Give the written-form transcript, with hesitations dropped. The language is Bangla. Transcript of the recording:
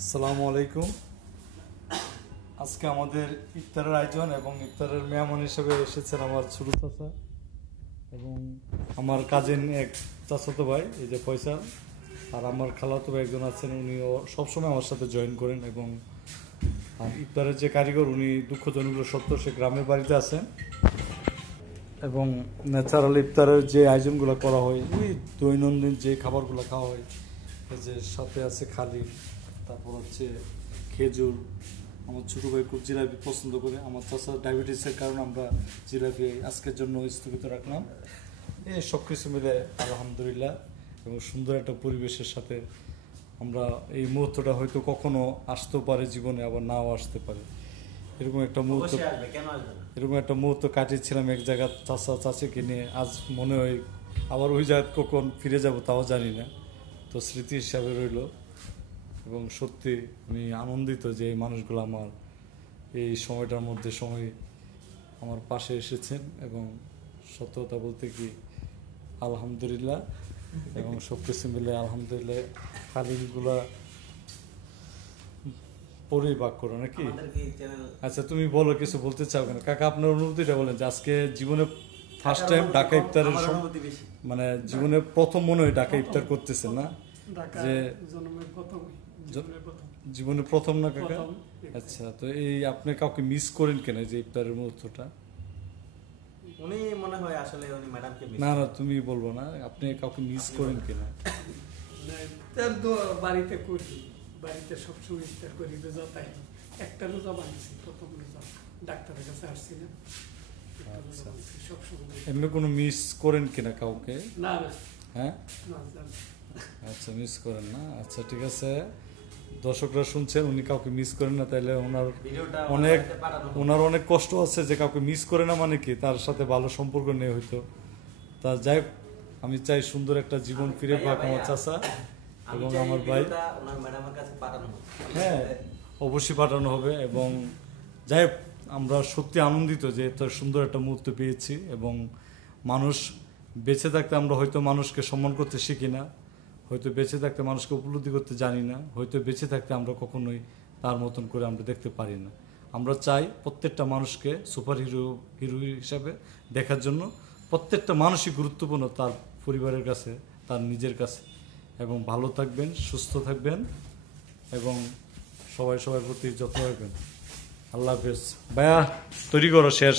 আসসালামু আলাইকুম। আজকে আমাদের ইফতারের আয়োজন এবং ইফতারের মেহমান হিসেবে এসেছেন আমার ছোট চাচা এবং আমার কাজিন এক চাচাতো ভাই, এই যে ফয়সাল, আর আমার খালাতো ভাই একজন আছেন, উনিও সবসময় আমার সাথে জয়েন করেন। এবং ইফতারের যে কারিগর, উনি দুঃখজনক সত্য সে গ্রামের বাড়িতে আছেন। এবং ন্যাচারাল ইফতারের যে আয়োজনগুলো করা হয়, ওই দৈনন্দিন যে খাবারগুলো খাওয়া হয়, এই যে সাথে আছে খালি, তারপর হচ্ছে খেজুর। আমার ছোটো ভাই খুব জিলাপি পছন্দ করে, আমার চাষা ডায়াবেটিসের কারণে আমরা জিলাপি আজকের জন্য স্থগিত রাখলাম। এই সব কিছু মিলে আলহামদুলিল্লাহ এবং সুন্দর একটা পরিবেশের সাথে আমরা এই মুহূর্তটা হয়তো কখনো আসতেও পারে জীবনে, আবার নাও আসতে পারে। এরকম একটা মুহূর্ত কাটিয়েছিলাম এক জায়গা চাচা চাচিকে নিয়ে। আজ মনে হয় আবার ওই জায়গা কখন ফিরে যাব তাও জানি না, তো স্মৃতি হিসাবে রইল। এবং সত্যি আমি আনন্দিত যে এই মানুষগুলো আমার এই সময়টার মধ্যে আমার পাশে এসেছেন। এবং সত্য কথা বলতে কি আলহামদুলিল্লাহ, এবং সব কিছু মিলে আলহামদুলিল্লাহ। খালিগুলা পরেই বাক করো নাকি? আচ্ছা, তুমি বলো, কিছু বলতে চাও কেন কাকা? আপনার অনুভূতিটা বলেন যে আজকে জীবনে ফার্স্ট টাইম ঢাকা ইফতারের মানে জীবনে প্রথম মনে হয় ঢাকা ইফতার করতেছেন না? যে জীবনে প্রথম না কাকা? আচ্ছা, তো এই আপনি কাউকে মিস করেন কেন যে ইফতারের মুহূর্তটা? উনি মনে হয় আসলে উনি ম্যাডামকে না না, তুমি বলবো না, আপনি কাউকে মিস করেন কিনা? ইফতার তো বাড়িতে করি, বাড়িতে সবসময় ইফতার করি। রোজা তাই একটা রোজা বানিয়েছি, প্রথম রোজা ডাক্তারের কাছে আসছিলাম। এমনি কোনো মিস করেন কিনা কাউকে? না। হ্যাঁ, আচ্ছা, মিস করেন না। আচ্ছা, ঠিক আছে। দর্শকরা শুনছেন, উনি কাউকে মিস করেন না, তাইলে ওনার অনেক কষ্ট আছে যে কাউকে মিস করে না, মানে কি তার সাথে ভালো সম্পর্ক নেই হয়তো। তা যাই হোক, আমি চাই সুন্দর একটা জীবন ফিরে পাক আমার চাচা এবং আমার ভাই। হ্যাঁ, অবশ্যই পাঠানো হবে। এবং যাই হোক, আমরা সত্যি আনন্দিত যে এত সুন্দর একটা মুহূর্ত পেয়েছি। এবং মানুষ বেঁচে থাকতে আমরা হয়তো মানুষকে সম্মান করতে শিখি না, হয়তো বেঁচে থাকতে মানুষকে উপলব্ধি করতে জানি না, হয়তো বেঁচে থাকতে আমরা কখনোই তার মতন করে আমরা দেখতে পারি না। আমরা চাই প্রত্যেকটা মানুষকে সুপার হিরো হিসাবে দেখার জন্য। প্রত্যেকটা মানুষই গুরুত্বপূর্ণ তার পরিবারের কাছে, তার নিজের কাছে। এবং ভালো থাকবেন, সুস্থ থাকবেন এবং সবার প্রতি যত্ন রাখবেন। আল্লাহ হাফেজ। ভাইয়া, তৈরি করো, শেষ।